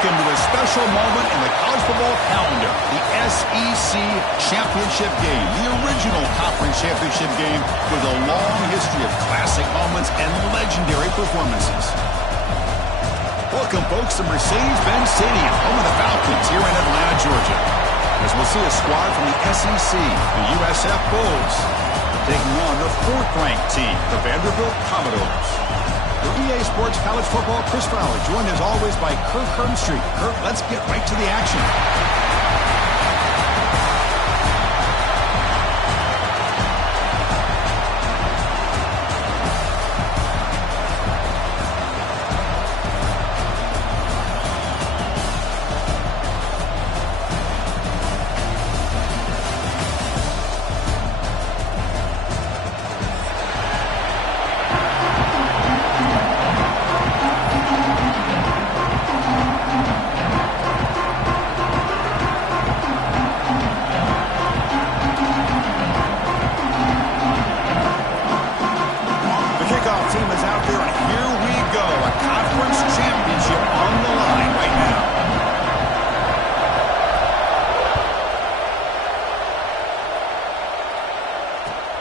Welcome to a special moment in the college football calendar, the SEC Championship game, the original conference championship game with a long history of classic moments and legendary performances. Welcome, folks, to Mercedes-Benz Stadium, home of the Falcons here in Atlanta, Georgia. As we'll see a squad from the SEC, the USF Bulls, taking on the fourth-ranked team, the Vanderbilt Commodores. For EA Sports College Football, Chris Fowler, joined as always by Kirk Herbstreit. Kirk, let's get right to the action.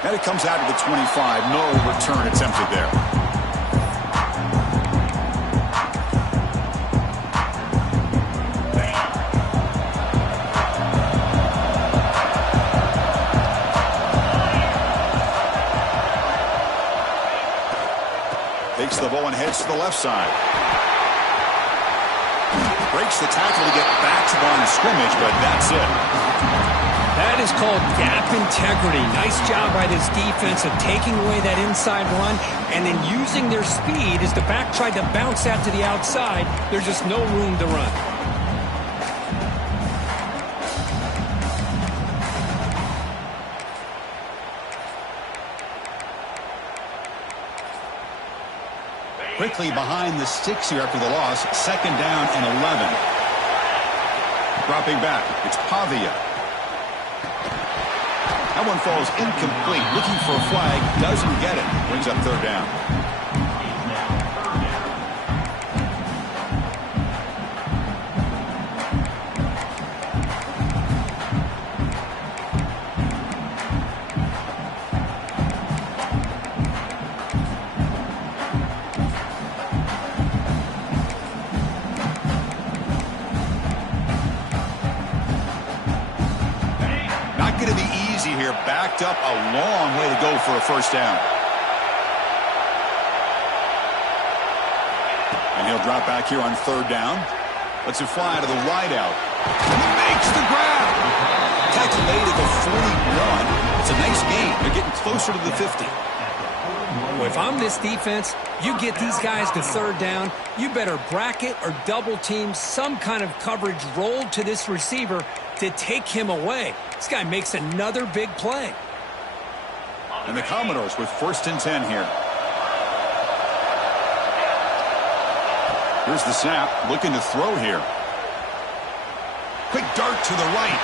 And it comes out to the 25. No return attempted there. Takes the ball and heads to the left side. Breaks the tackle to get back to the line of scrimmage, but that's it. That is called gap integrity. Nice job by this defense of taking away that inside run and then using their speed as the back tried to bounce that to the outside. There's just no room to run. Quickly behind the sticks here after the loss. Second down and 11. Dropping back, it's Pavia. That one falls incomplete. Looking for a flag. Doesn't get it. Brings up third down. Going to be easy here. Backed up a long way to go for a first down. And he'll drop back here on third down. Lets it fly to the wide out. And he makes the grab. Tackle made at the 41. It's a nice gain. They're getting closer to the 50. Well, if I'm this defense, you get these guys to third down, you better bracket or double team some kind of coverage roll to this receiver to take him away. This guy makes another big play. And the Commodores with first and 10 here. Here's the snap, looking to throw here. Quick dart to the right.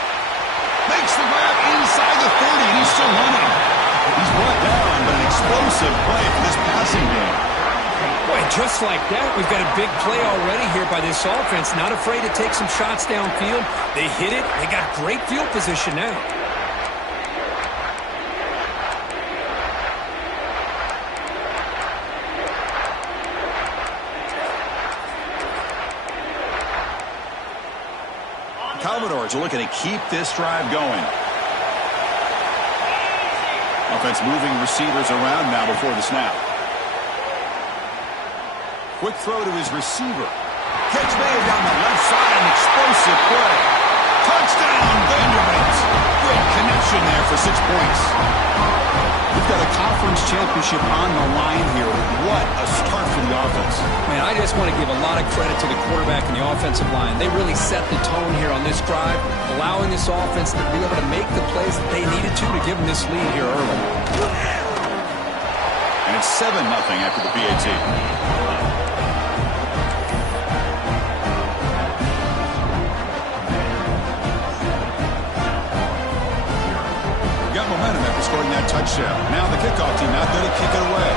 Makes the grab inside the 30, and he's still running. He's brought down, but an explosive play for this passing game. Boy, just like that, we've got a big play already here by this offense. Not afraid to take some shots downfield. They hit it. They got great field position now. Commodores are looking to keep this drive going. Offense moving receivers around now before the snap. Quick throw to his receiver. Catch made down the left side. An explosive play. Touchdown, Vanderbilt. Great connection there for 6 points. We've got a conference championship on the line here. What a start for the offense. Man, I just want to give a lot of credit to the quarterback and the offensive line. They really set the tone here on this drive, allowing this offense to be able to make the plays that they needed to give them this lead here early. And it's 7-0 after the PAT. Got momentum after scoring that touchdown. Now the kickoff team out there to kick it away.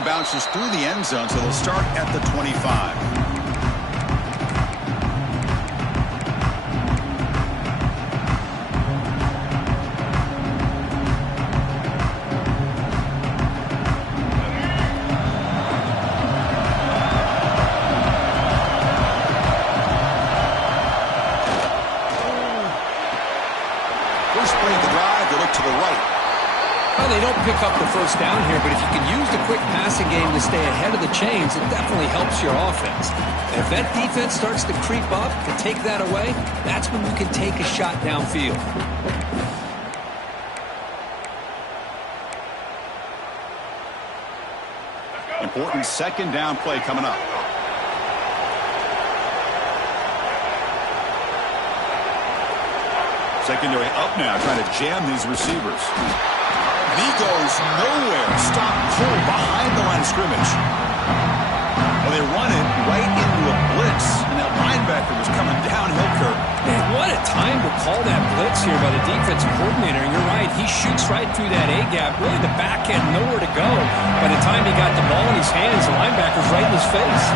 one bounces through the end zone, so they'll start at the 25. First play of the drive, they look to the right. Well, they don't pick up the first down here, but if you can use the quick passing game to stay ahead of the chains, it definitely helps your offense. And if that defense starts to creep up to take that away, that's when you can take a shot downfield. Important second down play coming up. Secondary up now, trying to jam these receivers. He goes nowhere. Stop pull behind the line of scrimmage. Well, they run it right into a blitz, and that linebacker was coming downhill curve. Man, what a time to call that blitz here by the defensive coordinator. And you're right, he shoots right through that A-gap. Really, the back had nowhere to go. By the time he got the ball in his hands, the linebacker's right in his face.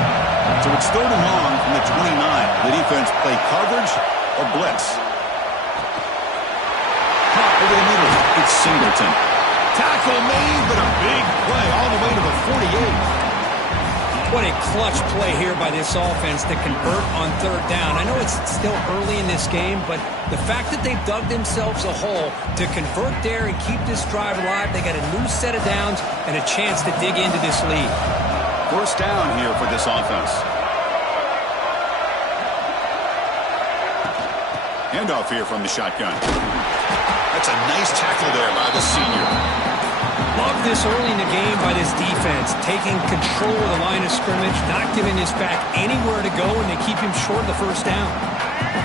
So it's third and long from the 29. The defense play coverage or blitz. Pop over the middle. It's Singleton. Tackle made, but a big play all the way to the 48. What a clutch play here by this offense to convert on third down. I know it's still early in this game, but the fact that they've dug themselves a hole to convert there and keep this drive alive, they got a new set of downs and a chance to dig into this lead. First down here for this offense. Handoff here from the shotgun. That's a nice tackle there by the senior. Love this early in the game by this defense, taking control of the line of scrimmage, not giving his back anywhere to go, and they keep him short of the first down.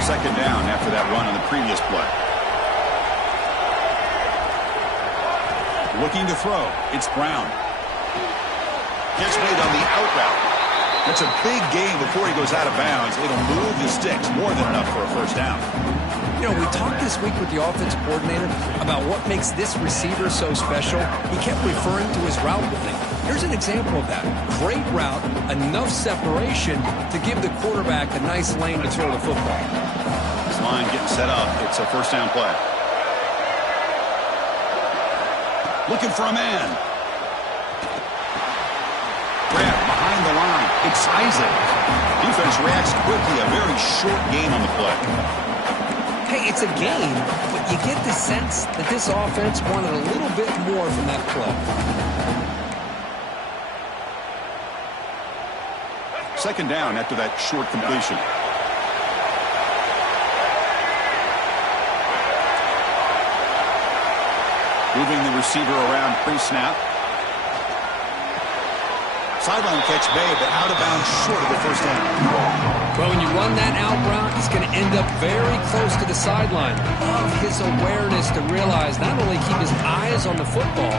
Second down after that run on the previous play. Looking to throw. It's Brown. Gets made on the out route. That's a big gain before he goes out of bounds. It'll move the sticks more than enough for a first down. You know, we talked this week with the offensive coordinator about what makes this receiver so special. He kept referring to his route running. Here's an example of that. Great route, enough separation to give the quarterback a nice lane to throw the football. This line getting set up. It's a first down play. Looking for a man. Grab behind the line. It's Isaac. Defense reacts quickly. A very short gain on the play. Hey, it's a game, but you get the sense that this offense wanted a little bit more from that play. Second down after that short completion. Moving the receiver around pre-snap. Sideline catch made, but out of bounds short of the first down. Well, when you run that out route, he's going to end up very close to the sideline. Love his awareness to realize not only keep his eyes on the football,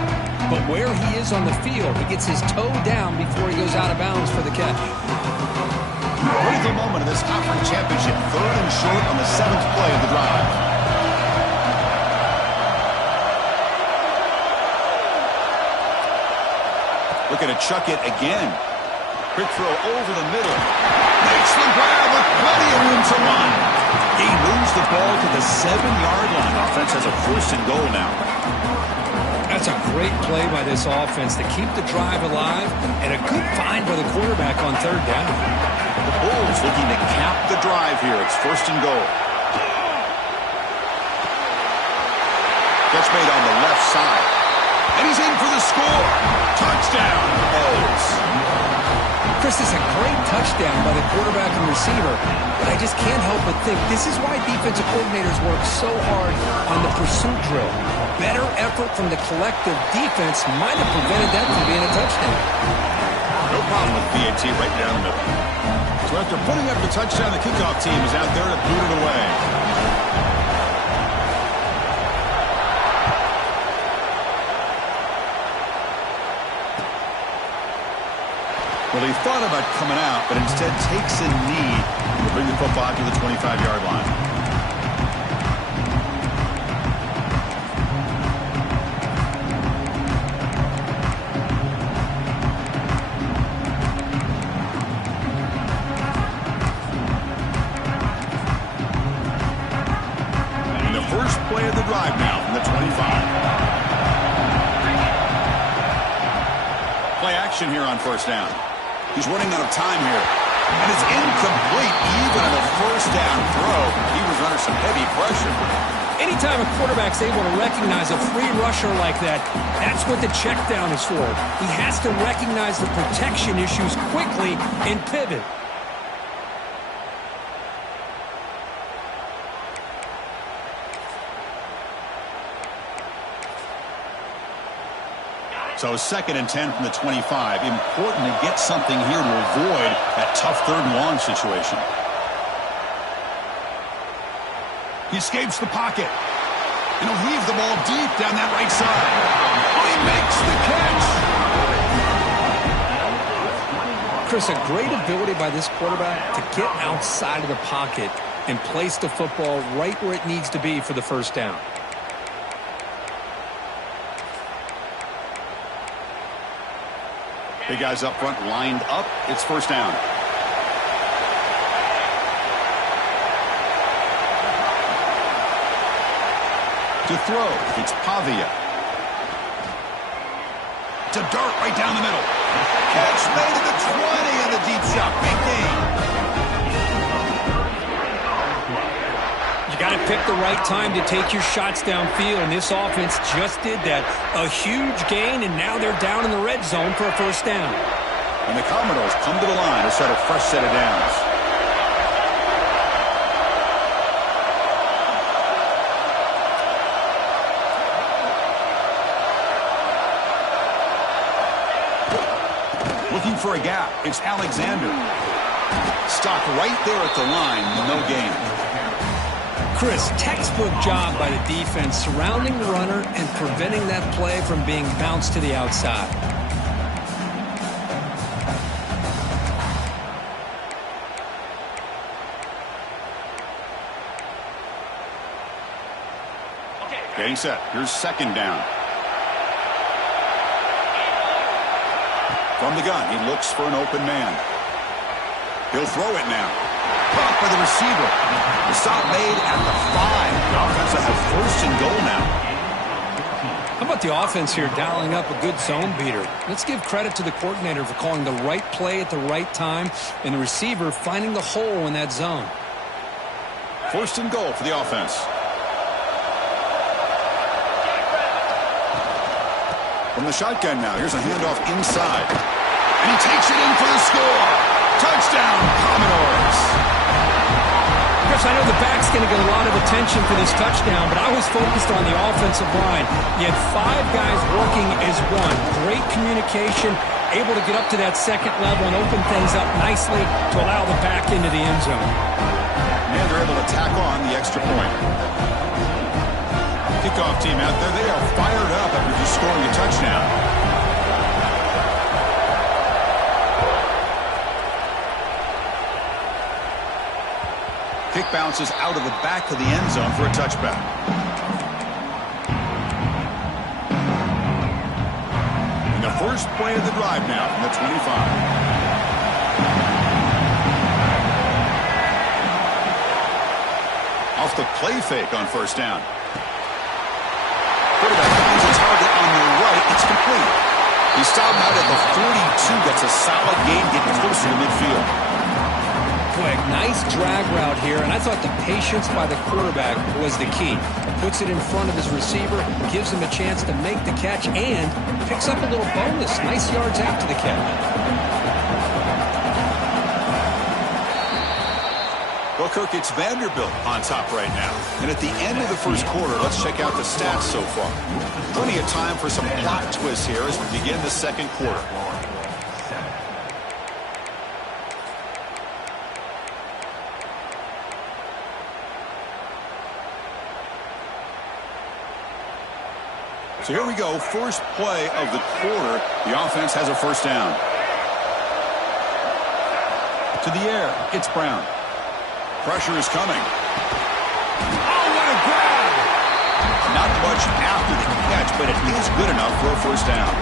but where he is on the field. He gets his toe down before he goes out of bounds for the catch. Critical moment of this conference championship. Third and short on the 7th play of the drive. Looking to chuck it again. Quick throw over the middle. Makes the grab with plenty of room to run. He moves the ball to the 7-yard line. Offense has a first and goal now. That's a great play by this offense to keep the drive alive, and a good find by the quarterback on third down. The Bulls looking to cap the drive here. It's first and goal. Catch made on the left side. And he's in for the score. Touchdown, Bulls. Chris, is a great touchdown by the quarterback and receiver, but I just can't help but think this is why defensive coordinators work so hard on the pursuit drill. Better effort from the collective defense might have prevented that from being a touchdown. No problem with BAT right down the middle. So after putting up the touchdown, the kickoff team is out there to boot it away. Well, he thought about coming out, but instead takes a knee to bring the football to the 25-yard line. play of the drive now from the 25. Play action here on first down. He's running out of time here. And it's incomplete even on a first down throw. He was under some heavy pressure. Anytime a quarterback's able to recognize a free rusher like that, that's what the check down is for. He has to recognize the protection issues quickly and pivot. So 2nd and 10 from the 25. Important to get something here to avoid that tough 3rd and long situation. He escapes the pocket. And he'll heave the ball deep down that right side. Oh, he makes the catch. Chris, a great ability by this quarterback to get outside of the pocket and place the football right where it needs to be for the first down. Big guys up front lined up. It's first down. To throw, it's Pavia. To Dart right down the middle. Catch made at the 20 and the deep shot. Big gain. You got to pick the right time to take your shots downfield, and this offense just did that. A huge gain, and now they're down in the red zone for a first down. And the Commodores come to the line to start a fresh set of downs. Looking for a gap. It's Alexander. Stopped right there at the line. No gain. Chris, textbook job by the defense surrounding the runner and preventing that play from being bounced to the outside. Getting set. Here's 2nd down. From the gun, he looks for an open man. He'll throw it now. Caught by the receiver. The stop made at the 5. The offense has a 1st and goal now. How about the offense here dialing up a good zone beater? Let's give credit to the coordinator for calling the right play at the right time and the receiver finding the hole in that zone. 1st and goal for the offense. From the shotgun now, here's a handoff inside. And he takes it in for the score. Touchdown, Commodores. Chris, I know the back's going to get a lot of attention for this touchdown, but I was focused on the offensive line. You had 5 guys working as one. Great communication, able to get up to that 2nd level and open things up nicely to allow the back into the end zone. And they're able to tack on the extra point. Kickoff team out there, they are fired up after just scoring a touchdown. Kick bounces out of the back of the end zone for a touchback. And the first play of the drive now from the 25. Off the play fake on first down. Quarterback finds a target on the right. It's complete. He stopped out at the 42. That's a solid gain getting closer to midfield. Quick, nice drag route here, and I thought the patience by the quarterback was the key. Puts it in front of his receiver, gives him a chance to make the catch, and picks up a little bonus. Nice yards after the catch. Well, Kirk, it's Vanderbilt on top right now. And at the end of the first quarter, let's check out the stats so far. Plenty of time for some plot twists here as we begin the 2nd quarter. So here we go, first play of the quarter. The offense has a first down. To the air, it's Brown. Pressure is coming. Oh, what a grab! Not much after the catch, but it is good enough for a first down.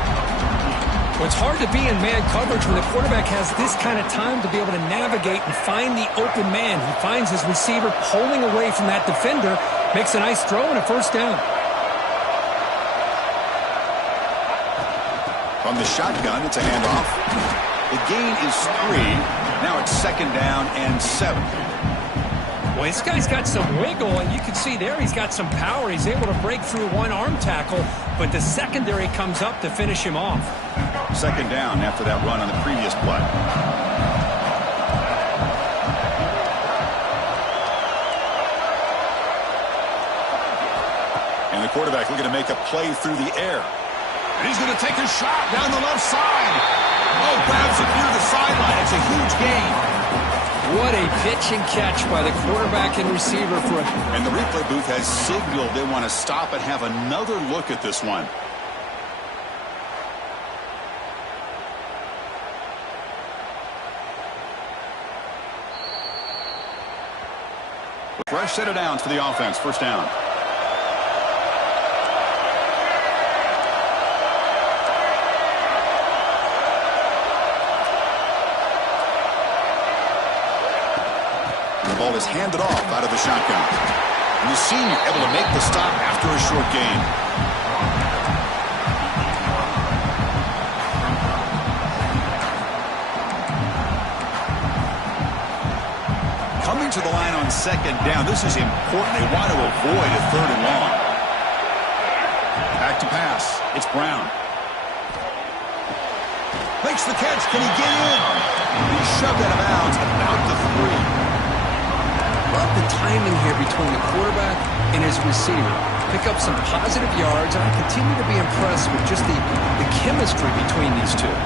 Well, it's hard to be in man coverage when the quarterback has this kind of time to be able to navigate and find the open man. He finds his receiver pulling away from that defender, makes a nice throw and a first down. From the shotgun, it's a handoff. The gain is 3. Now it's 2nd down and 7. Well, this guy's got some wiggle, and you can see there he's got some power. He's able to break through one arm tackle, but the secondary comes up to finish him off. 2nd down after that run on the previous play. And the quarterback looking to make a play through the air. And he's going to take a shot down the left side. Oh, grabs it near the sideline. It's a huge gain. What a pitch and catch by the quarterback and receiver for And the replay booth has signaled they want to stop and have another look at this one. Fresh set of downs for the offense. First down. The ball is handed off out of the shotgun. And the senior able to make the stop after a short gain. Coming to the line on 2nd down. This is important. They want to avoid a 3rd and long. Back to pass. It's Brown. Makes the catch. Can he get in? He shoved out of bounds about the 3. Love the timing here between the quarterback and his receiver. Pick up some positive yards, and I continue to be impressed with just the chemistry between these two.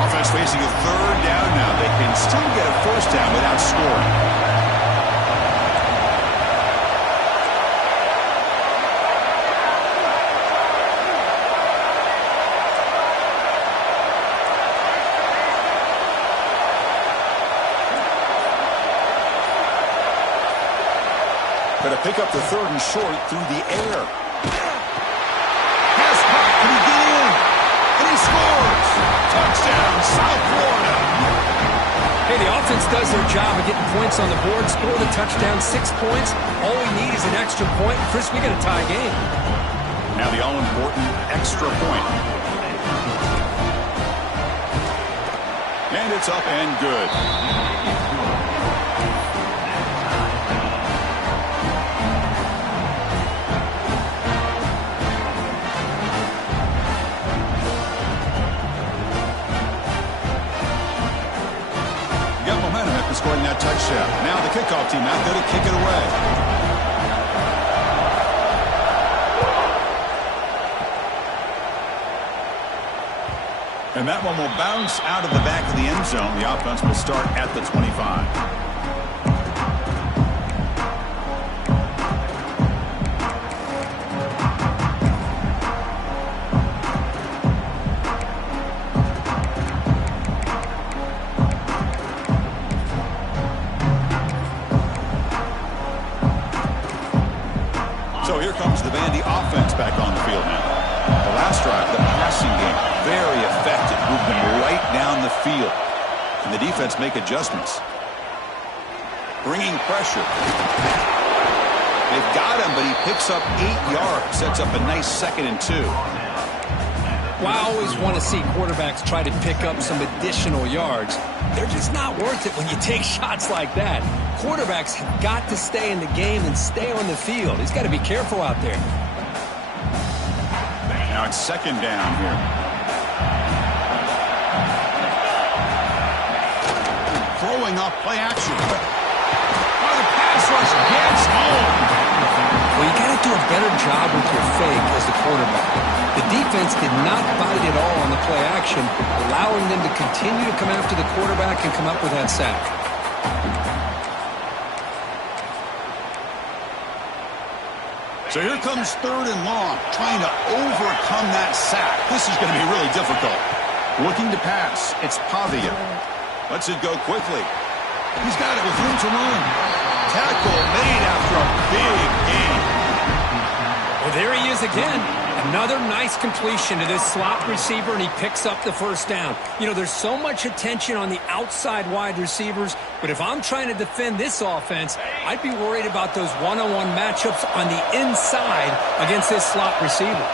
Offense facing a 3rd down now. They can still get a first down without scoring. Going to pick up the 3rd and short through the air. Pass back. Can he get in? And he scores. Touchdown, South Florida. Hey, the offense does their job of getting points on the board, score the touchdown, 6 points. All we need is an extra point. Chris, we got a tie game. Now the all-important extra point. And it's up and good. Scoring that touchdown. Now the kickoff team out there to kick it away. And that one will bounce out of the back of the end zone. The offense will start at the 25. So here comes the Vandy offense back on the field now. The last drive, the passing game, very effective. Moving right down the field. And the defense make adjustments. Bringing pressure. They've got him, but he picks up 8 yards. Sets up a nice 2nd and 2. Well, I always want to see quarterbacks try to pick up some additional yards. They're just not worth it when you take shots like that. Quarterbacks have got to stay in the game and stay on the field. He's got to be careful out there. Now it's 2nd down here. Throwing off play action. Oh, the pass rush gets home. Well, you got to do a better job with your fake as the quarterback. The defense did not bite at all on the play action, allowing them to continue to come after the quarterback and come up with that sack. So here comes 3rd and long, trying to overcome that sack. This is going to be really difficult. Looking to pass. It's Pavia. Lets it go quickly. He's got it with room to run. Tackle made after a big gain. Well, there he is again. Another nice completion to this slot receiver, and he picks up the first down. You know, there's so much attention on the outside wide receivers, but if I'm trying to defend this offense, I'd be worried about those one-on-one matchups on the inside against this slot receiver.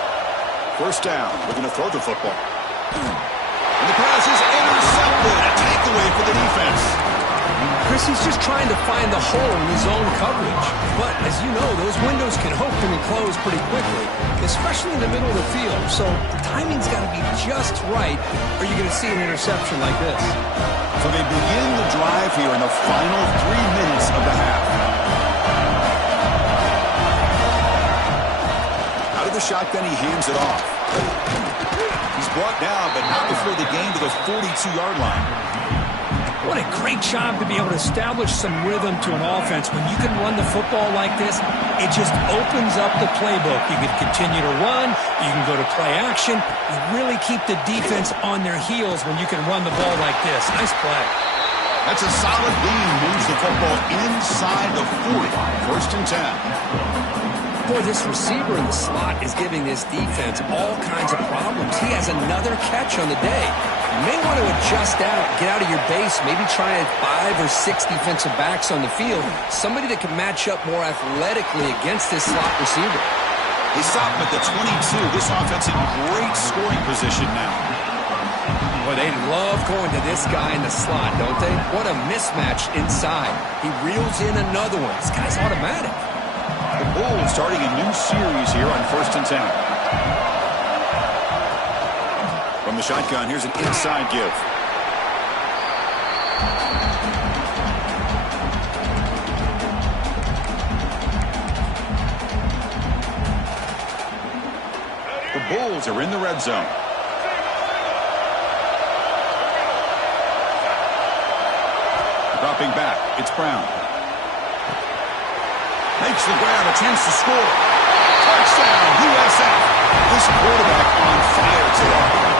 First down, looking to throw the football. And the pass is intercepted. A takeaway for the defense. Chris, he's just trying to find the hole in his own coverage. But, as you know, those windows can open and close pretty quickly, especially in the middle of the field. So the timing's got to be just right, or you're going to see an interception like this. So they begin the drive here in the final 3 minutes of the half. Out of the shotgun, he hands it off. He's brought down, but not before the gain to the 42-yard line. What a great job to be able to establish some rhythm to an offense. When you can run the football like this, it just opens up the playbook. You can continue to run. You can go to play action. You really keep the defense on their heels when you can run the ball like this. Nice play. That's a solid lead. Moves the football inside the 40. First and 10. Boy, this receiver in the slot is giving this defense all kinds of problems. He has another catch on the day. You may want to adjust out, get out of your base, maybe try 5 or 6 defensive backs on the field, somebody that can match up more athletically against this slot receiver. They stop him at the 22. This offense in great scoring position now. Boy, they love going to this guy in the slot, don't they? What a mismatch inside. He reels in another one. This guy's automatic. The Bulls starting a new series here on first and 10. From the shotgun, here's an inside give. The Bulls are in the red zone. Dropping back, it's Brown. Makes the grab, a chance to score. Touchdown, USF. This quarterback on fire today.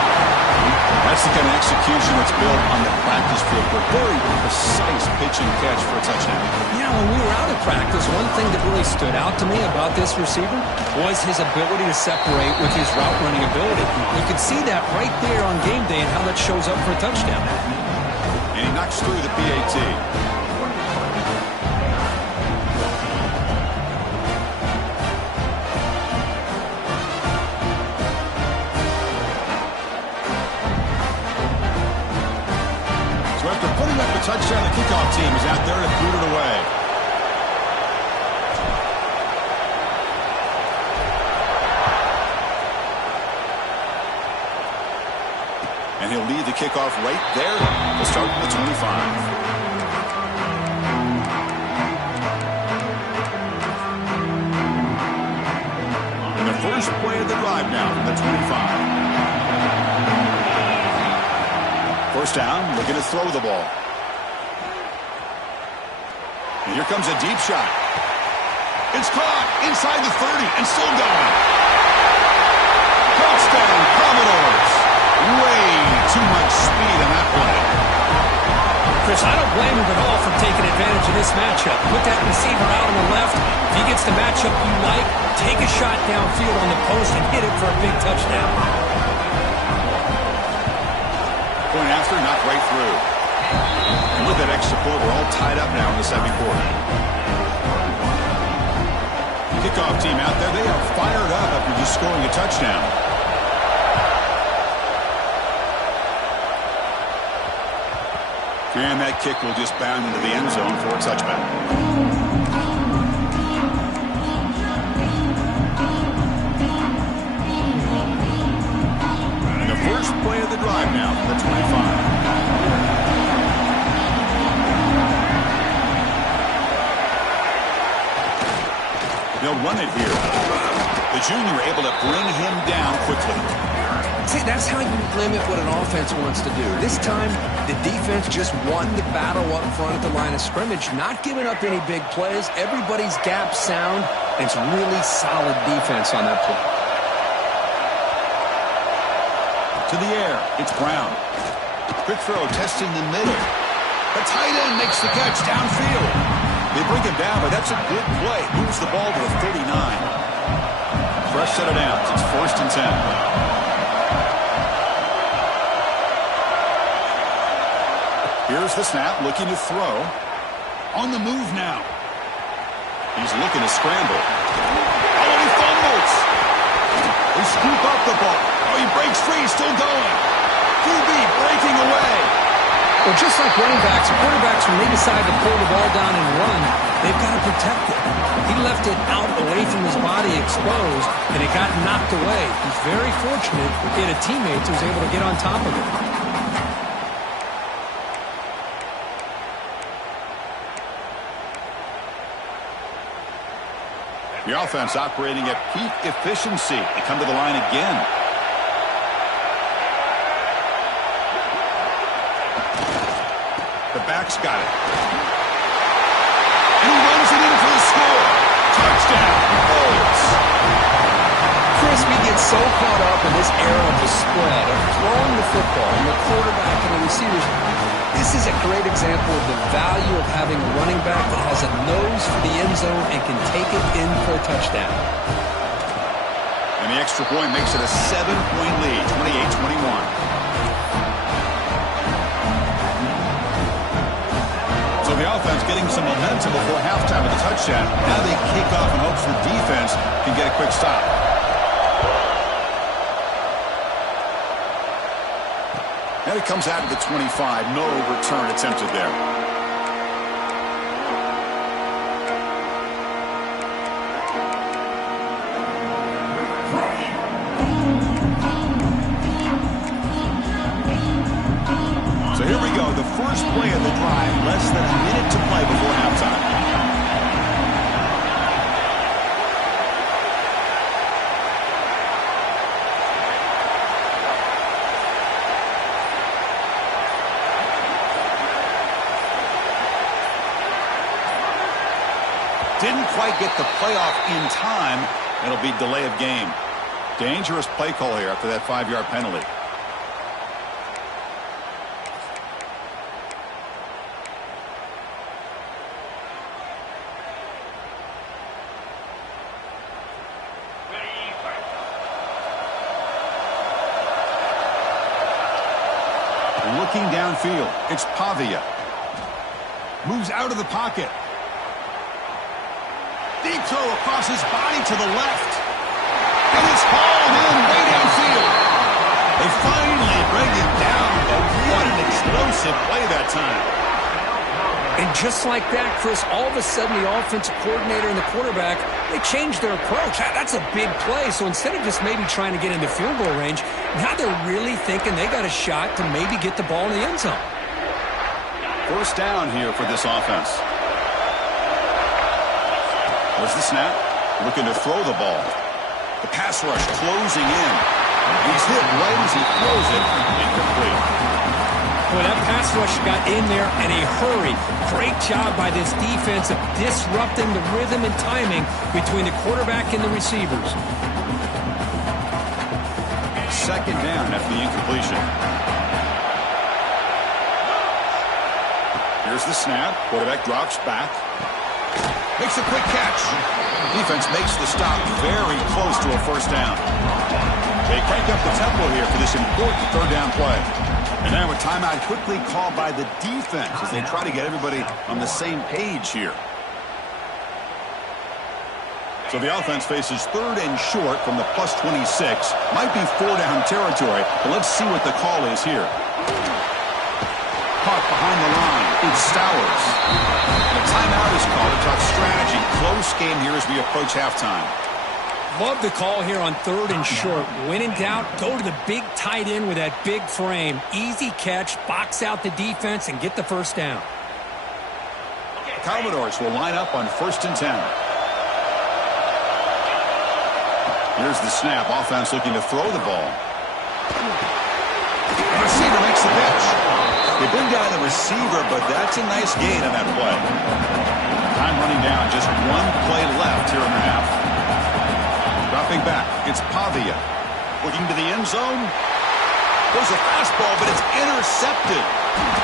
That's the kind of execution that's built on the practice field. A very precise pitch and catch for a touchdown. Yeah, when we were out of practice, one thing that really stood out to me about this receiver was his ability to separate with his route running ability. You could see that right there on game day and how that shows up for a touchdown. And he knocks through the PAT. After putting up a touchdown, the kickoff team is out there to boot it away. And he'll lead the kickoff right there. We'll start from the 25. And the first play of the drive now from the 25. First down, looking to throw the ball. And here comes a deep shot. It's caught inside the 30 and still going. Touchdown, Commodores. Way too much speed on that play. Chris, I don't blame him at all for taking advantage of this matchup. Put that receiver out on the left. If he gets the matchup you like, take a shot downfield on the post and hit it for a big touchdown. Going after, knocked right through. And with that extra point, we're all tied up now in the second quarter. Kickoff team out there, they are fired up after just scoring a touchdown. And that kick will just bound into the end zone for a touchback. First play of the drive now from the 25. They'll run it here. The junior able to bring him down quickly. See, that's how you limit what an offense wants to do. This time, the defense just won the battle up front at the line of scrimmage, not giving up any big plays. Everybody's gap sound, and it's really solid defense on that play. To the air, it's Brown. Quick throw, testing the middle. The tight end makes the catch downfield. They bring him down, but that's a good play. Moves the ball to the 39. fresh set of downs. It's 1st and 10. Here's the snap, looking to throw. On the move now. He's looking to scramble. Oh, he fumbles. They scoop up the ball. Oh, he breaks free. He's still going. QB breaking away. Well, just like running backs, quarterbacks, when they decide to pull the ball down and run, they've got to protect it. He left it out away from his body exposed, and it got knocked away. He's very fortunate he had a teammate who was able to get on top of it. The offense operating at peak efficiency. They come to the line again. The back's got it. And he runs it in for the score. Touchdown. Bolts. Chris, we get so caught up in this era of the spread, of throwing the football, and the quarterback and the receivers. This is a great example of the value of having a running back that has a nose for the end zone and can take it in for a touchdown. And the extra point makes it a 7-point lead, 28-21. So the offense getting some momentum before halftime with a touchdown. Now they kick off in hopes the defense can get a quick stop. And it comes out of the 25. No return attempted there. So here we go. The first play of the drive. Less than a minute to play before halftime. Didn't quite get the playoff in time. It'll be delay of game. Dangerous play call here after that 5-yard penalty. Looking downfield, it's Pavia. Moves out of the pocket. Deep throw across his body to the left. And it's hauled in way downfield. They finally bring it down, but what an explosive play that time. And just like that, Chris, all of a sudden the offensive coordinator and the quarterback, they changed their approach. That's a big play. So instead of just maybe trying to get into field goal range, now they're really thinking they got a shot to maybe get the ball in the end zone. First down here for this offense. Where's the snap? Looking to throw the ball. The pass rush closing in. He's hit right as he throws it. Incomplete. Boy, that pass rush got in there in a hurry. Great job by this defense of disrupting the rhythm and timing between the quarterback and the receivers. Second down after the incompletion. Here's the snap. Quarterback drops back. Makes a quick catch. Defense makes the stop very close to a first down. They crank up the tempo here for this important third down play. And now a timeout quickly called by the defense as they try to get everybody on the same page here. So the offense faces third and short from the +26. Might be 4-down territory, but let's see what the call is here. Caught behind the line. It's Stowers. The timeout is called to talk strategy. Close game here as we approach halftime. Love the call here on third and short. When in doubt, go to the big tight end with that big frame. Easy catch, box out the defense, and get the first down. Commodores will line up on 1st and 10. Here's the snap. Offense looking to throw the ball. The receiver makes the pitch. They bring down the receiver, but that's a nice gain on that play. Time running down. Just one play left here in the half. Dropping back. It's Pavia. Looking to the end zone. There's a fastball, but it's intercepted.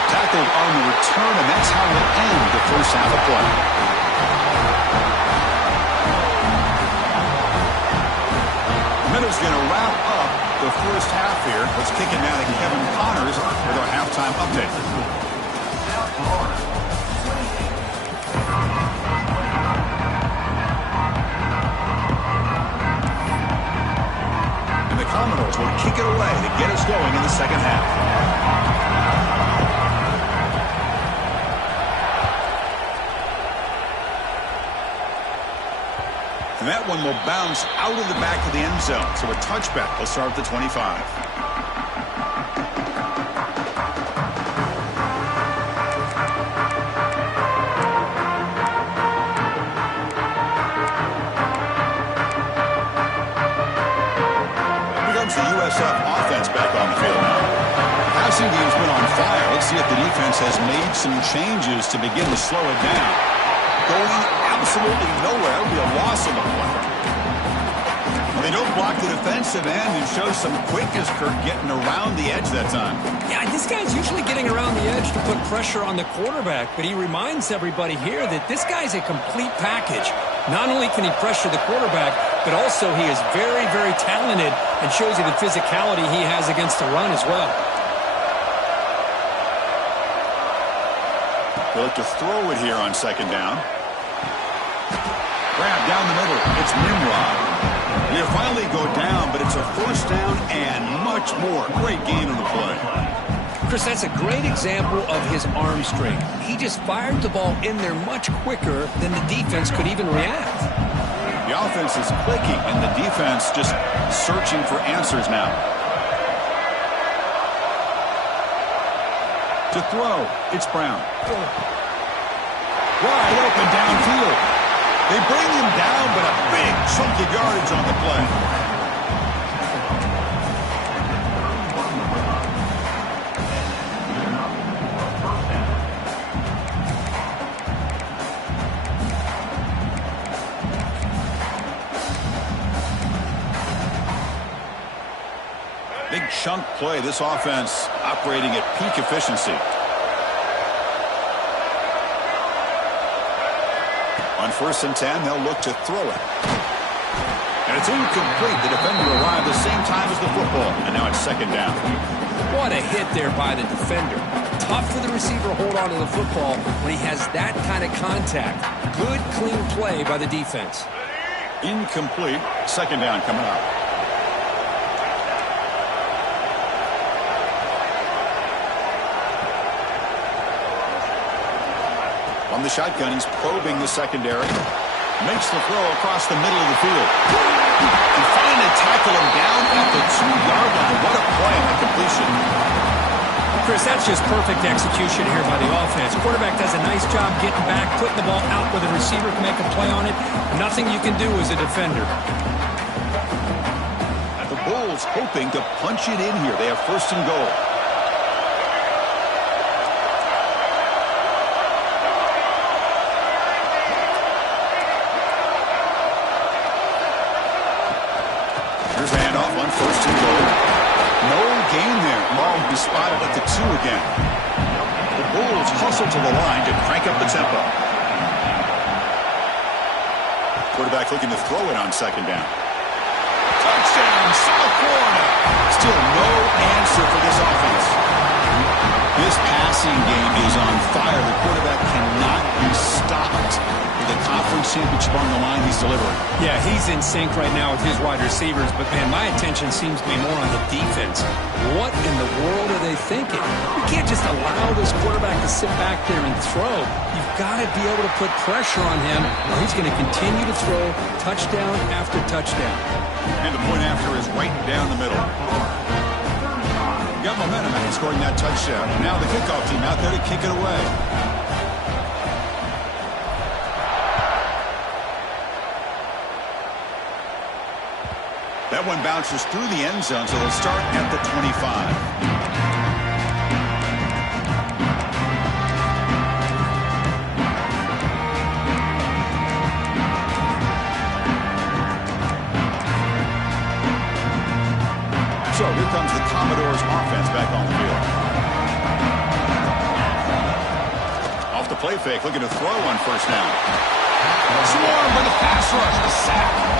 Tackled on the return, and that's how we'll end the first half of play. first half here. Let's kick it now to Kevin Connors with our halftime update. And the Commodores will kick it away to get us going in the second half. And that one will bounce out of the back of the end zone. So a touchback will start at the 25. Here comes the USF offense back on the field now. Passing game's been on fire. Let's see if the defense has made some changes to begin to slow it down. Going absolutely nowhere. It'll be a loss of the play. They don't block the defensive end and show some quickness, Kirk, getting around the edge that time. Yeah, this guy's usually getting around the edge to put pressure on the quarterback, but he reminds everybody here that this guy's a complete package. Not only can he pressure the quarterback, but also he is very, very talented and shows you the physicality he has against the run as well. They'll look to throw it here on second down. Grab down the middle. It's Ncaa. He'll finally go down, but it's a first down and much more. Great gain on the play. Chris, that's a great example of his arm strength. He just fired the ball in there much quicker than the defense could even react. The offense is clicking, and the defense just searching for answers now. To throw, it's Brown. Wide open downfield. They bring him down, but a big chunk of yardage on the play. Big chunk play. This offense operating at peak efficiency. On 1st and 10, they'll look to throw it. And it's incomplete. The defender arrived the same time as the football. And now it's second down. What a hit there by the defender. Tough for the receiver to hold on to the football when he has that kind of contact. Good, clean play by the defense. Incomplete. Second down coming up. On the shotgun, he's probing the secondary. Makes the throw across the middle of the field. And finally tackle him down at the 2-yard line. What a play on the completion. Chris, that's just perfect execution here by the offense. Quarterback does a nice job getting back, putting the ball out where the receiver can make a play on it. Nothing you can do as a defender. And the Bulls hoping to punch it in here. They have 1st and goal. Here's a handoff on 1st and goal. No gain there. Ball will be spotted at the 2 again. The Bulls hustle to the line to crank up the tempo. Quarterback looking to throw it on second down. Touchdown, South Florida. Still no answer for this offense. This passing game is on fire. The quarterback cannot be stopped. With the conference championship on the line, he's delivering. Yeah, he's in sync right now with his wide receivers, but man, my attention seems to be more on the defense. What in the world are they thinking? You can't just allow this quarterback to sit back there and throw. You've got to be able to put pressure on him, or he's going to continue to throw touchdown after touchdown. And the point after is right down the middle. Got momentum after scoring that touchdown. And now the kickoff team out there to kick it away. That one bounces through the end zone, so they'll start at the 25. So here comes the Commodores offense back on the field. Off the play fake, looking to throw on 1st down. Swarm with a pass rush, a sack.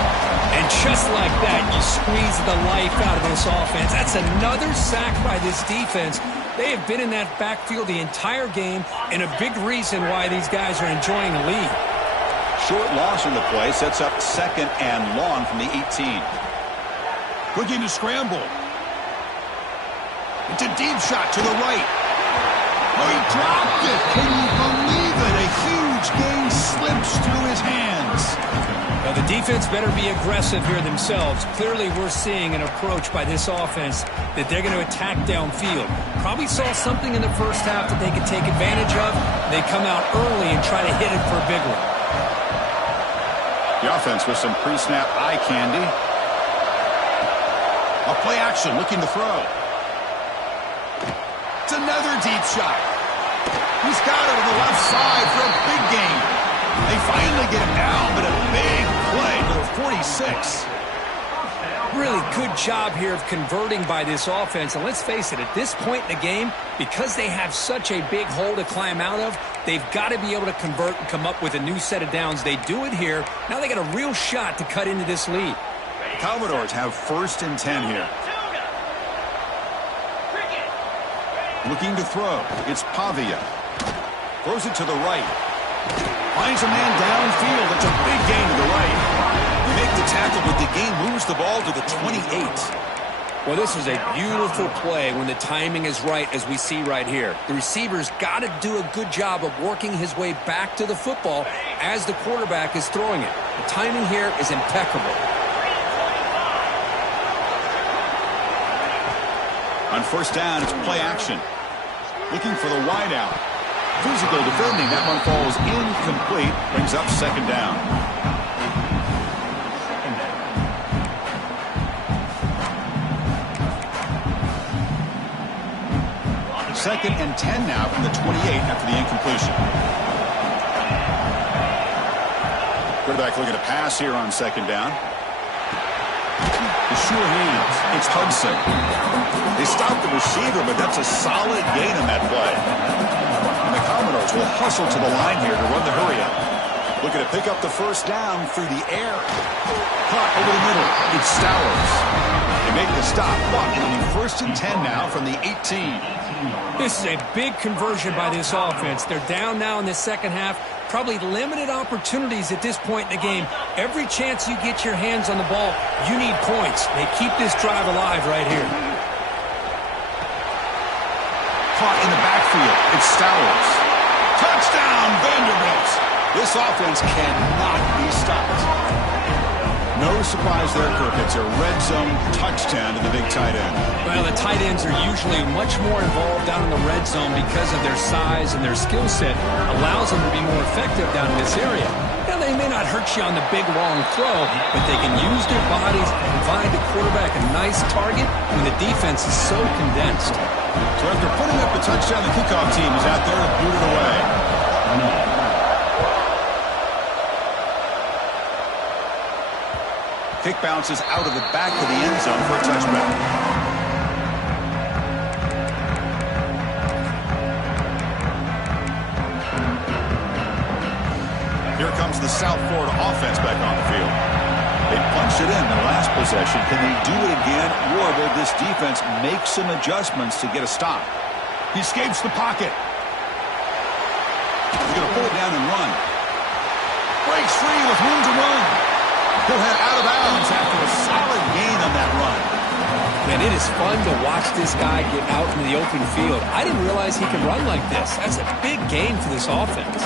And just like that, you squeeze the life out of this offense. That's another sack by this defense. They have been in that backfield the entire game, and a big reason why these guys are enjoying a lead. Short loss in the play sets up 2nd and long from the 18. Looking to scramble. It's a deep shot to the right. Oh, he dropped it. Can you believe it? A huge gain slips through his hands. Now, the defense better be aggressive here themselves. Clearly, we're seeing an approach by this offense that they're going to attack downfield. Probably saw something in the first half that they could take advantage of. They come out early and try to hit it for a big one. The offense with some pre-snap eye candy. A play action, looking to throw. It's another deep shot. He's got it on the left side for a big gain. They finally get him down, but a big play to the 46. Really good job here of converting by this offense. And let's face it, at this point in the game, because they have such a big hole to climb out of, they've got to be able to convert and come up with a new set of downs. They do it here. Now they got a real shot to cut into this lead. Commodores have 1st and 10 here. Looking to throw. It's Pavia. Throws it to the right. Finds a man downfield. It's a big gain to the right. They make the tackle, but the gain moves the ball to the 28. Well, this is a beautiful play when the timing is right, as we see right here. The receiver's got to do a good job of working his way back to the football as the quarterback is throwing it. The timing here is impeccable. On 1st down, it's play action. Looking for the wideout. Physical defending. That one falls incomplete. Brings up 2nd down. 2nd and 10 now from the 28 after the incompletion. Quarterback looking to pass here on 2nd down. The sure hands. It's Hudson. They stop the receiver, but that's a solid gain on that play. And the Commodores will hustle to the line here to run the hurry-up. Looking to pick up the 1st down through the air. Caught over the middle. It's Stowers. They make the stop, but it'll be 1st and 10 now from the 18. This is a big conversion by this offense. They're down now in the second half. Probably limited opportunities at this point in the game. Every chance you get your hands on the ball, you need points. They keep this drive alive right here. Caught in the backfield. It's Stowers. Touchdown, Vanderbilt. This offense cannot be stopped. No surprise there, Kirk. It's a red zone touchdown to the big tight end. Well, the tight ends are usually much more involved down in the red zone because of their size and their skill set. Allows them to be more effective down in this area. Now, they may not hurt you on the big, long throw, but they can use their bodies to provide the quarterback a nice target when the defense is so condensed. So after putting up the touchdown, the kickoff team is out there to boot it away. Kick bounces out of the back of the end zone for a touchback. Here comes the South Florida offense back on the field. They punched it in their last possession. Can they do it again, or will this defense make some adjustments to get a stop? He escapes the pocket. He's going to pull it down and run. Breaks free with room to run. He'll head out of bounds after a solid gain on that run. Man, it is fun to watch this guy get out into the open field. I didn't realize he could run like this. That's a big gain for this offense.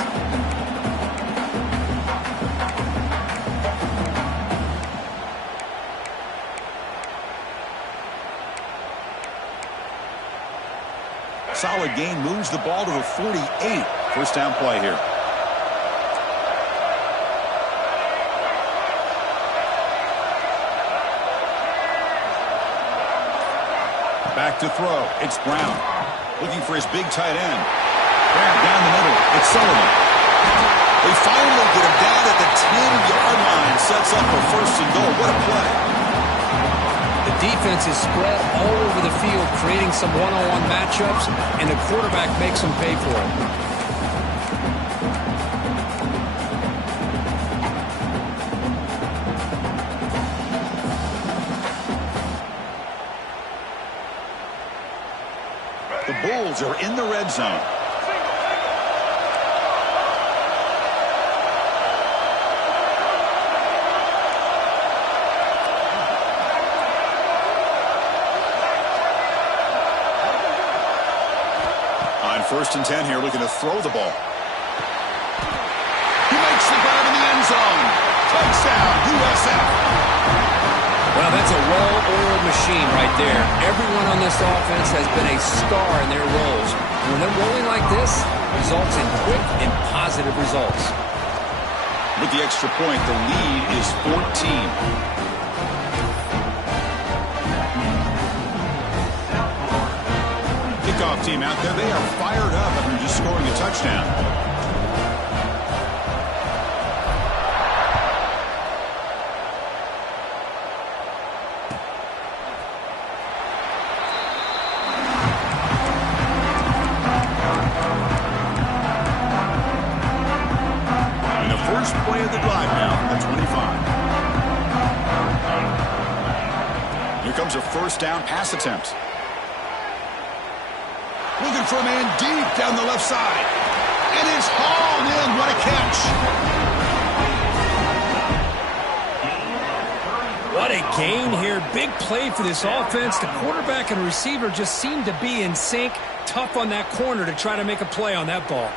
Solid gain moves the ball to the 48. 1st down play here. Back to throw. It's Brown. Looking for his big tight end. Grab down the middle. It's Sullivan. They finally get him down at the 10-yard line. Sets up for 1st and goal. What a play. The defense is spread all over the field, creating some one-on-one matchups, and the quarterback makes them pay for it. Bulls are in the red zone. On 1st and 10 here, looking to throw the ball. He makes the grab in the end zone. Touchdown, USF. Well, that's a well-oiled machine right there. Everyone on this offense has been a star in their roles. When they're rolling like this, results in quick and positive results. With the extra point, the lead is 14. Kickoff team out there, they are fired up after just scoring a touchdown. And the first play of the drive now, the 25. Here comes a first down pass attempt. Looking for a man deep down the left side. And it's hauled in. What a catch. What a gain here. Big play for this offense. The quarterback and receiver just seem to be in sync. Tough on that corner to try to make a play on that ball.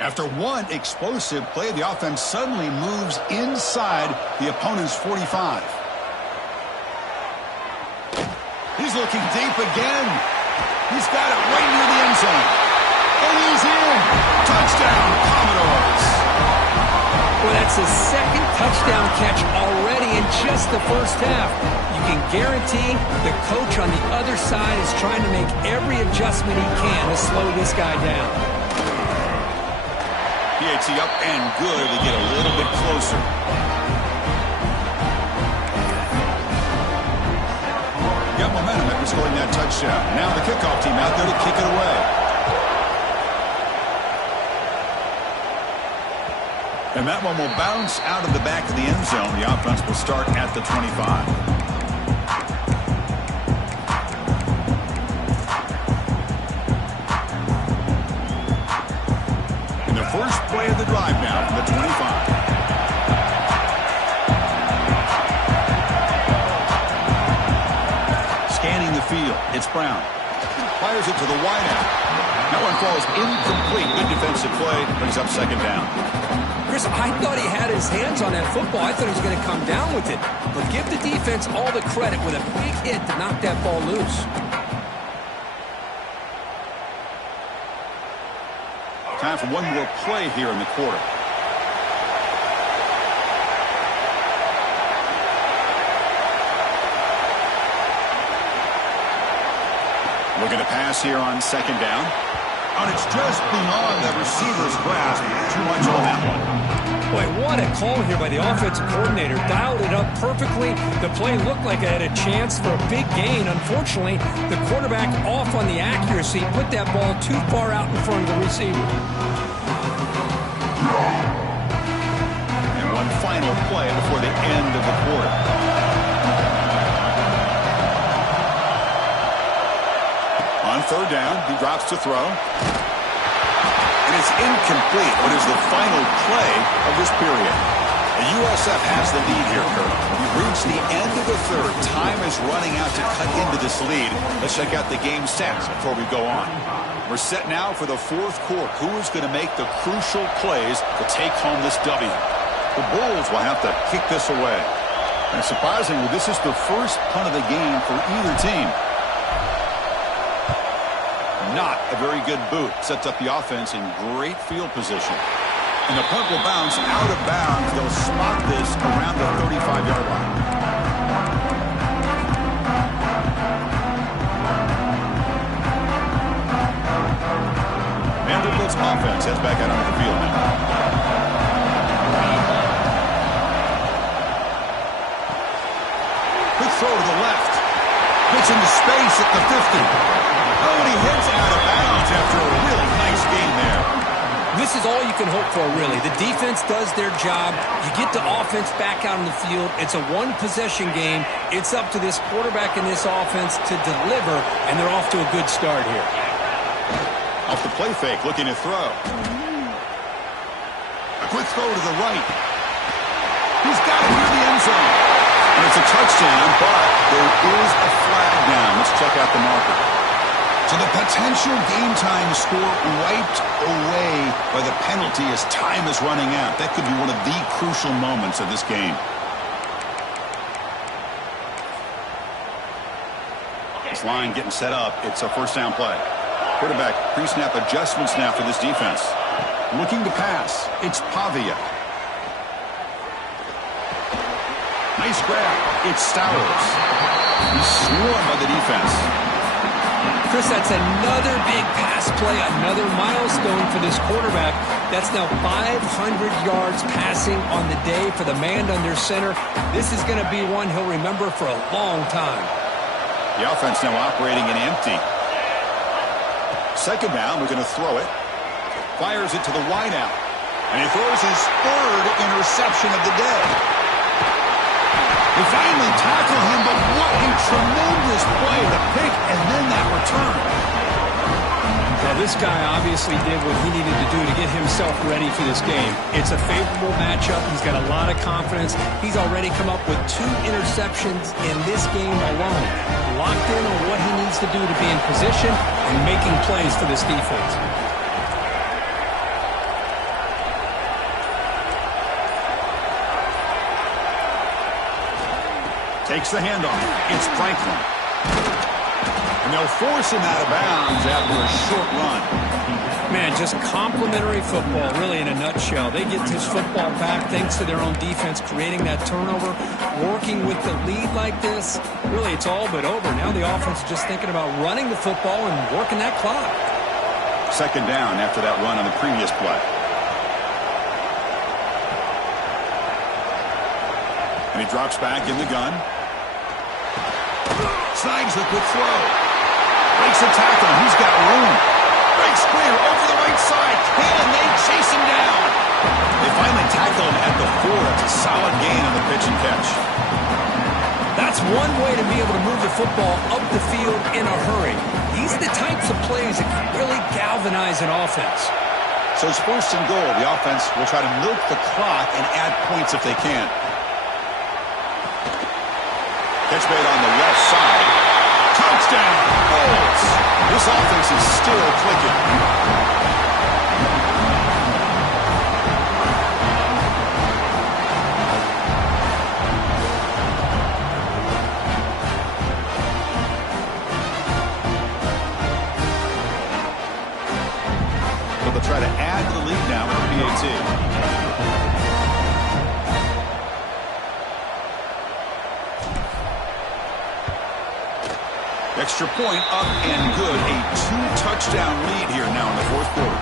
After one explosive play, the offense suddenly moves inside the opponent's 45. He's looking deep again. He's got it right near the end zone. And he's in. Touchdown, Commodores. Well, that's his second touchdown catch already in just the first half. You can guarantee the coach on the other side is trying to make every adjustment he can to slow this guy down. PAT up and good to get a little bit closer. Got momentum after scoring that touchdown. Now the kickoff team out there to kick it away. And that one will bounce out of the back of the end zone. The offense will start at the 25. First play of the drive now from the 25. Scanning the field, it's Brown. Fires it to the wideout. That one falls incomplete. Good defensive play, brings up second down. Chris, I thought he had his hands on that football. I thought he was going to come down with it. But give the defense all the credit with a big hit to knock that ball loose. Time for one more play here in the quarter. Looking to pass here on second down. And it's just beyond the receiver's grasp. Too much on that one. Boy, what a call here by the offensive coordinator. Dialed it up perfectly. The play looked like it had a chance for a big gain. Unfortunately, the quarterback off on the accuracy, put that ball too far out in front of the receiver. And one final play before the end of the quarter. On third down, he drops to throw. And it's incomplete. What is the final play of this period? The USF has the lead here, Kurt. We've reached the end of the third. Time is running out to cut into this lead. Let's check out the game stats before we go on. We're set now for the fourth quarter. Who is going to make the crucial plays to take home this W? The Bulls will have to kick this away. And surprisingly, this is the first punt of the game for either team. Not a very good boot. Sets up the offense in great field position. And the punt will bounce out of bounds. They'll spot this around the 35-yard line. Vanderbilt's offense heads back out onto the field now. can hope for, really. The defense does their job. You get the offense back out on the field. It's a one-possession game. It's up to this quarterback and this offense to deliver, and they're off to a good start here. Off the play fake, looking to throw. A quick throw to the right. He's got it near the end zone. And it's a touchdown, but there is a flag down. Let's check out the marker. So the potential game-time score wiped away by the penalty as time is running out. That could be one of the crucial moments of this game. This line getting set up. It's a first down play. Quarterback pre-snap adjustments now for this defense. Looking to pass. It's Pavia. Nice grab. It's Stowers. He's swarmed by the defense. Chris, that's another big pass play, another milestone for this quarterback. That's now 500 yards passing on the day for the man under center. This is going to be one he'll remember for a long time. The offense now operating in empty. Second down, we're going to throw it. Fires it to the wideout. And he throws his third interception of the day. They finally tackle him, but what a tremendous play to pick and then that return. Well, this guy obviously did what he needed to do to get himself ready for this game. It's a favorable matchup. He's got a lot of confidence. He's already come up with 2 interceptions in this game alone. Locked in on what he needs to do to be in position and making plays for this defense. Takes the handoff. It's Franklin. And they'll force him out of bounds after a short run. Man, just complimentary football, really, in a nutshell. They get this football back thanks to their own defense, creating that turnover, working with the lead like this. Really, it's all but over. Now the offense is just thinking about running the football and working that clock. Second down after that run on the previous play. And he drops back in the gun. Snags the quick throw. Breaks a tackle. He's got room. Breaks clear over the right side. Can they chase him down? They finally tackle him at the 4. It's a solid gain on the pitch and catch. That's one way to be able to move the football up the field in a hurry. These are the types of plays that can really galvanize an offense. So it's first and goal. The offense will try to milk the clock and add points if they can. Catch made on the left side. Touchdown! Bolts! This offense is still clicking. So they'll try to add to the lead now with the PAT. Extra point up and good. A 2-touchdown lead here now in the fourth quarter.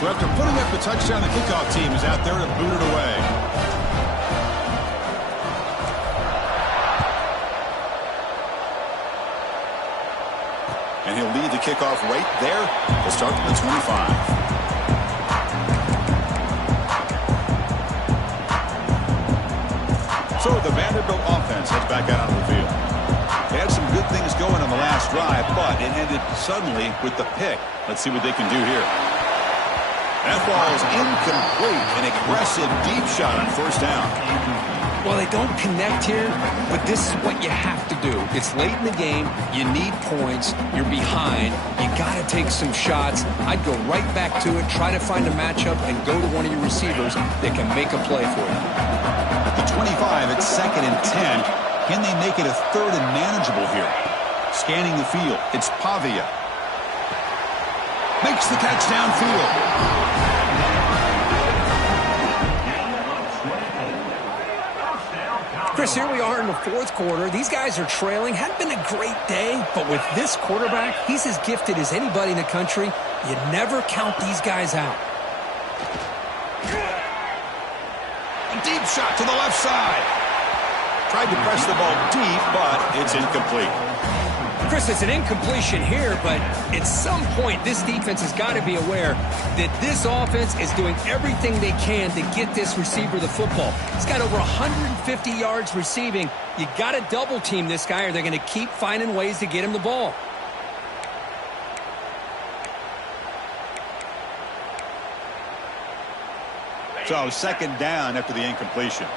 So after putting up the touchdown, the kickoff team is out there to boot it away. And he'll lead the kickoff right there. He'll start from the 25. So the Vanderbilt offense heads back out onto the field. They had some good things going on the last drive, but it ended suddenly with the pick. Let's see what they can do here. That ball is incomplete. An aggressive deep shot on first down. Well, they don't connect here, but this is what you have to do. It's late in the game. You need points. You're behind. You got to take some shots. I'd go right back to it, try to find a matchup, and go to one of your receivers that can make a play for you. At the 25, it's 2nd and 10. Can they make it a 3rd and manageable here? Scanning the field. It's Pavia. Makes the catch downfield. Chris, here we are in the fourth quarter. These guys are trailing. Hadn't been a great day, but with this quarterback, he's as gifted as anybody in the country. You never count these guys out. A deep shot to the left side. Tried to press the ball deep, but it's incomplete. Chris, it's an incompletion here, but at some point, this defense has got to be aware that this offense is doing everything they can to get this receiver the football. He's got over 150 yards receiving. You got to double team this guy, or they're going to keep finding ways to get him the ball. So second down after the incompletion.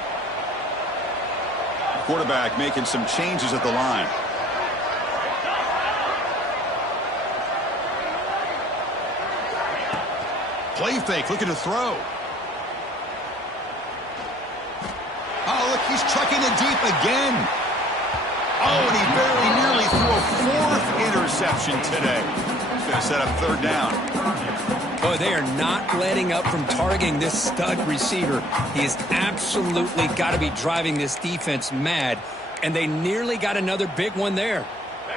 Quarterback making some changes at the line. Play fake, looking to throw. Oh, look, he's chucking it deep again. Oh, and he very nearly threw a fourth interception today. He's going to set up third down. Boy, they are not letting up from targeting this stud receiver. He has absolutely got to be driving this defense mad, and they nearly got another big one there.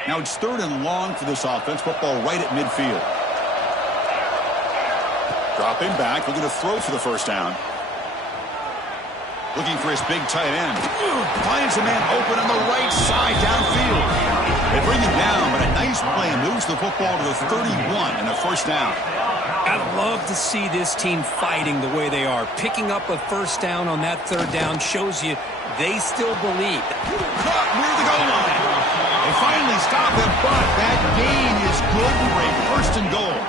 Now it's third and long for this offense. Football right at midfield. Dropping back, looking to throw for the first down. Looking for his big tight end. Finds a man open on the right side downfield. They bring him down, but a nice play moves the football to the 31 and a first down. I love to see this team fighting the way they are. Picking up a first down on that third down shows you they still believe. Caught near the goal line. They finally stop him, but that gain is good for a first and goal.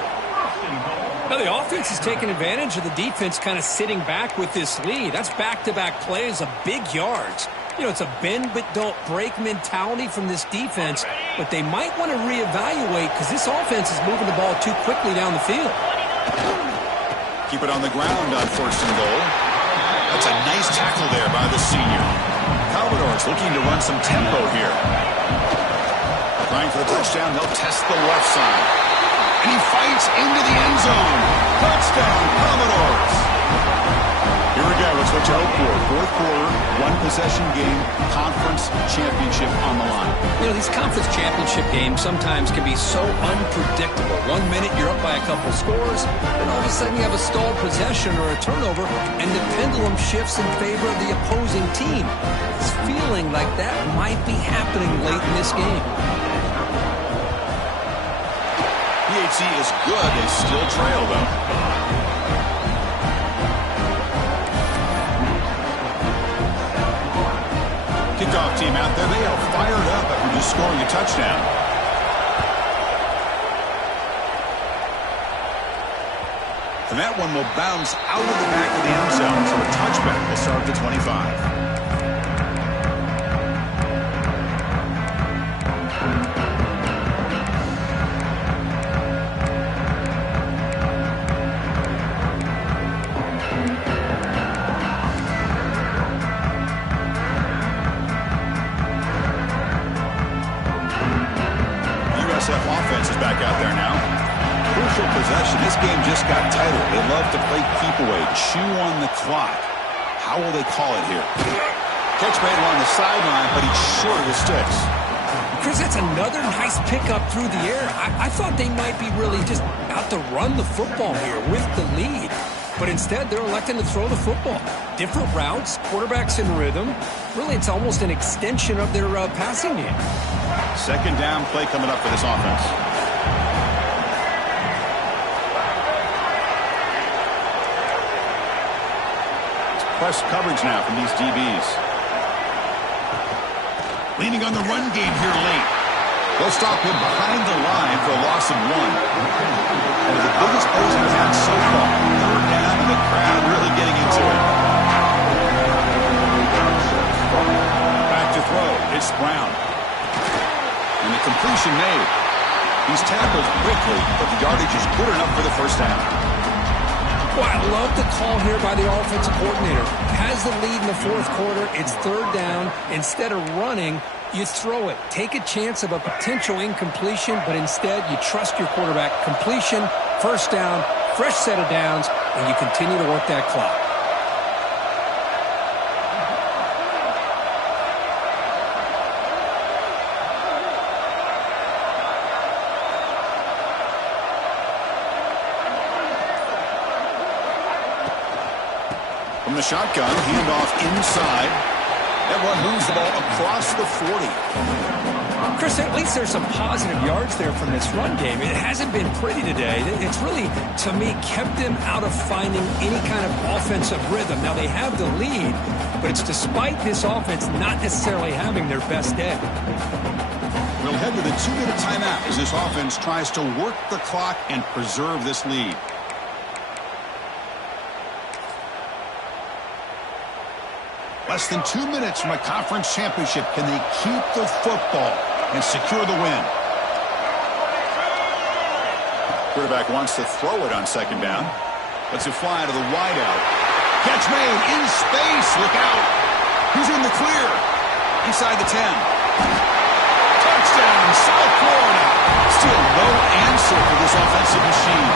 Now the offense is taking advantage of the defense kind of sitting back with this lead. That's back-to-back plays of big yards. You know, it's a bend but don't break mentality from this defense, but they might want to reevaluate because this offense is moving the ball too quickly down the field. Keep it on the ground on first and goal. That's a nice tackle there by the senior. Commodores looking to run some tempo here. Trying for the touchdown, they'll test the left side. And he fights into the end zone. Touchdown, Commodores. Here we go. Let's switch it out for fourth quarter, one-possession game, conference championship on the line. You know, these conference championship games sometimes can be so unpredictable. 1 minute you're up by a couple scores, then all of a sudden you have a stalled possession or a turnover, and the pendulum shifts in favor of the opposing team. It's feeling like that might be happening late in this game. PHC is good. They still trail, though. Kickoff team out there. They are fired up after just scoring a touchdown. And that one will bounce out of the back of the end zone, so a touchback will start at the 25. Offense is back out there now. Crucial possession. This game just got tighter. They love to play keep away, chew on the clock. How will they call it here? Catch made on the sideline, but he's short of the sticks. Chris, that's another nice pickup through the air. I thought they might be really just out to run the football here with the lead. But instead, they're electing to throw the football. Different routes, quarterbacks in rhythm. Really, it's almost an extension of their passing game. Second down play coming up for this offense. Press coverage now from these DBs. Leaning on the run game here late. They'll stop him behind the line for a loss of 1. One of the biggest plays we've had so far. Third down and the crowd really getting into it. Back to throw. It's Brown. And the completion made. He's tackled quickly, but the yardage is good enough for the first down. Well, I love the call here by the offensive coordinator. Has the lead in the fourth quarter. It's third down. Instead of running, you throw it. Take a chance of a potential incompletion, but instead you trust your quarterback. Completion, first down, fresh set of downs, and you continue to work that clock. From the shotgun, handoff inside. That one moves the ball across the 40. Chris, at least there's some positive yards there from this run game. It hasn't been pretty today. It's really, to me, kept them out of finding any kind of offensive rhythm. Now, they have the lead, but it's despite this offense not necessarily having their best day. We'll head to the 2-minute timeout as this offense tries to work the clock and preserve this lead. Less than 2 minutes from a conference championship. Can they keep the football and secure the win? Quarterback wants to throw it on second down. Lets it fly to the wideout. Catch made in space. Look out. He's in the clear. Inside the 10. Touchdown, South Florida. Still no answer for this offensive machine.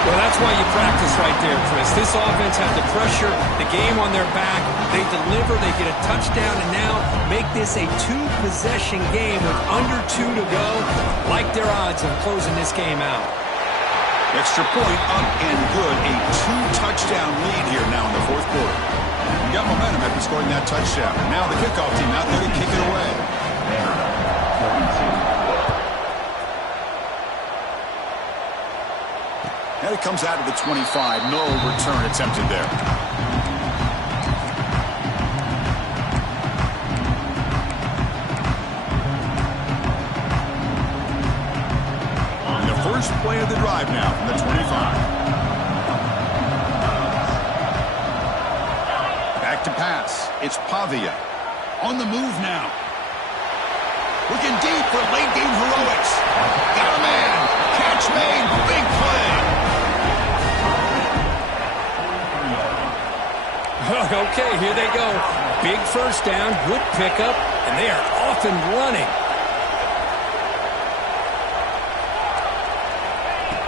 Well, that's why you practice right there, Chris. This offense had the pressure, the game on their back. They deliver, they get a touchdown, and now make this a two-possession game with under 2 to go. Like their odds of closing this game out. Extra point up and good. A 2-touchdown lead here now in the fourth quarter. You got momentum after scoring that touchdown. Now the kickoff team out there to kick it away. And it comes out of the 25. No return attempted there. And the first play of the drive now from the 25. Back to pass. It's Pavia. On the move now. Looking deep for late game heroics. Got a man. Catch made. Big play. Okay, here they go. Big first down, good pickup, and they are off and running.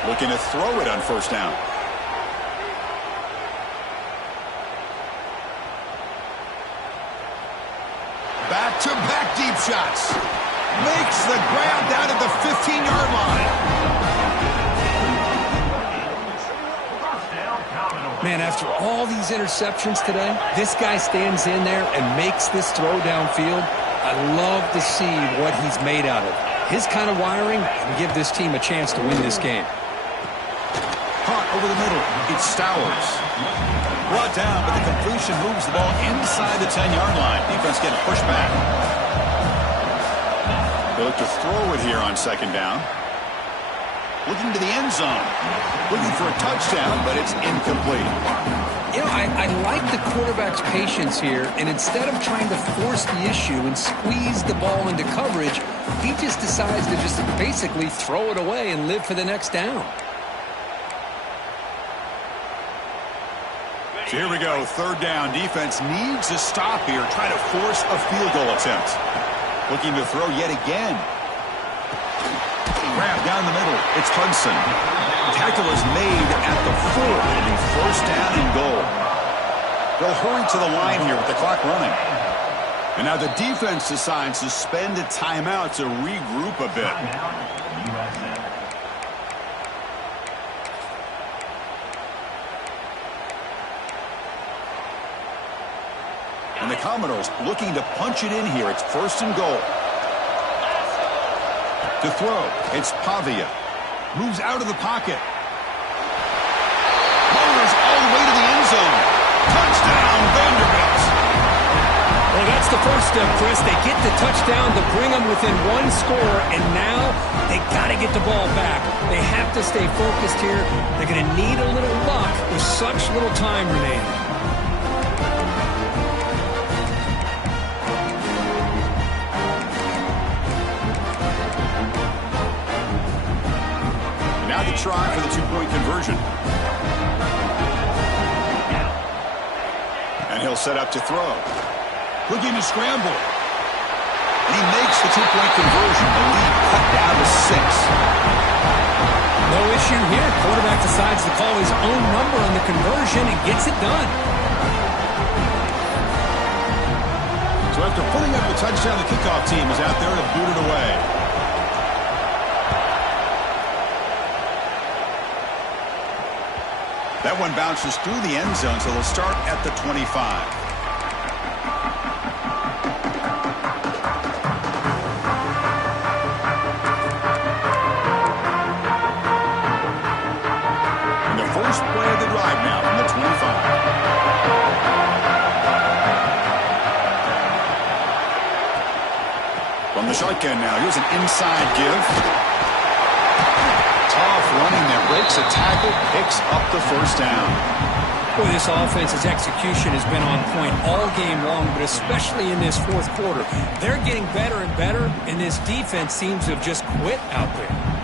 Looking to throw it on first down. Back-to-back deep shots. Makes the grab down at the 15-yard line. Man, after all these interceptions today, this guy stands in there and makes this throw downfield. I love to see what he's made out of. His kind of wiring can give this team a chance to win this game. Caught over the middle. It's Stowers. Brought down, but the completion moves the ball inside the 10-yard line. Defense getting pushed back. They look to throw it here on second down. Looking to the end zone. Looking for a touchdown, but it's incomplete. You know, I like the quarterback's patience here, and instead of trying to force the issue and squeeze the ball into coverage, he just decides to just basically throw it away and live for the next down. So here we go, third down. Defense needs a stop here. Try to force a field goal attempt. Looking to throw yet again. Grab down the middle. It's Hudson. Tackle is made at the 4. It'll be first down and goal. They'll hurry to the line here with the clock running. And now the defense decides to spend a timeout to regroup a bit. And the Commodores looking to punch it in here. It's first and goal. To throw, it's Pavia. Moves out of the pocket. Motors all the way to the end zone. Touchdown, Vanderbilt. Well, that's the first step, Chris. They get the touchdown to bring them within one score, and now they got to get the ball back. They have to stay focused here. They're going to need a little luck with such little time remaining. Now the try for the two-point conversion. And he'll set up to throw. Looking to scramble. And he makes the two-point conversion. The lead cut down to 6. No issue here. Quarterback decides to call his own number on the conversion and gets it done. So after putting up the touchdown, the kickoff team is out there to boot it away. That one bounces through the end zone, so they'll start at the 25. From the shotgun now, here's an inside give. Tough running that breaks a tackle, picks up the first down. Boy, this offense's execution has been on point all game long, but especially in this fourth quarter. They're getting better and better, and this defense seems to have just quit out there.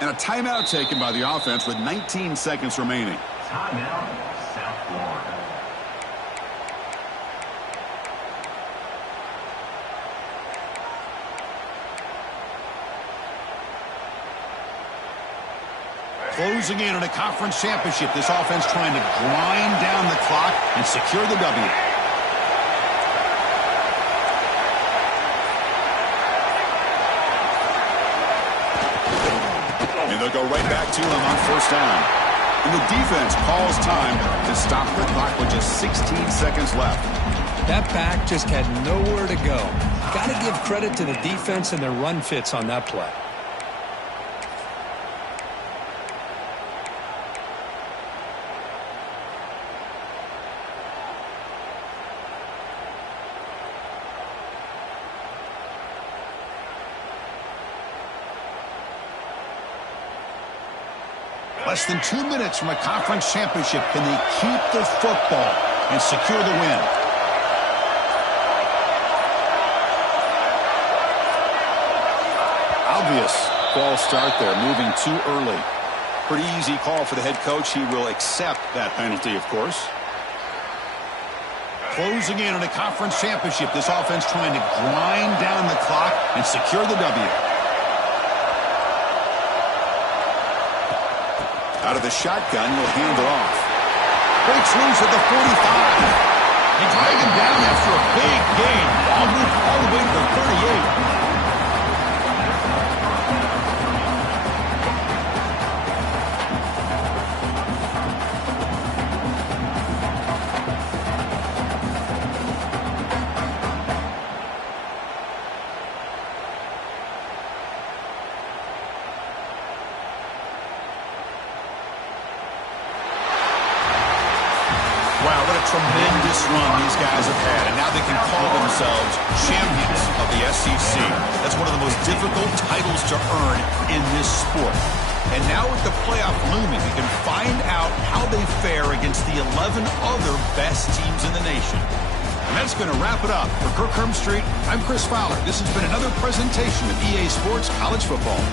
And a timeout taken by the offense with 19 seconds remaining. Timeout, South Florida. Closing in on a conference championship, this offense trying to grind down the clock and secure the W. And they'll go right back to him on first down. And the defense calls time to stop the clock with just 16 seconds left. That back just had nowhere to go. Got to give credit to the defense and their run fits on that play. Less than 2 minutes from a conference championship. Can they keep the football and secure the win? Obvious false start there, moving too early. Pretty easy call for the head coach. He will accept that penalty, of course. Closing in on a conference championship. This offense trying to grind down the clock and secure the W. Out of the shotgun, will hand it off. Breaks loose at the 45. They drag him down after a big gain. Ball moved all the way to the 38. Wow, what a tremendous run these guys have had, and now they can call themselves champions of the SEC. That's one of the most difficult titles to earn in this sport. And now with the playoff looming, they can find out how they fare against the 11 other best teams in the nation. And that's going to wrap it up. For Kirk Street, I'm Chris Fowler. This has been another presentation of EA Sports College Football.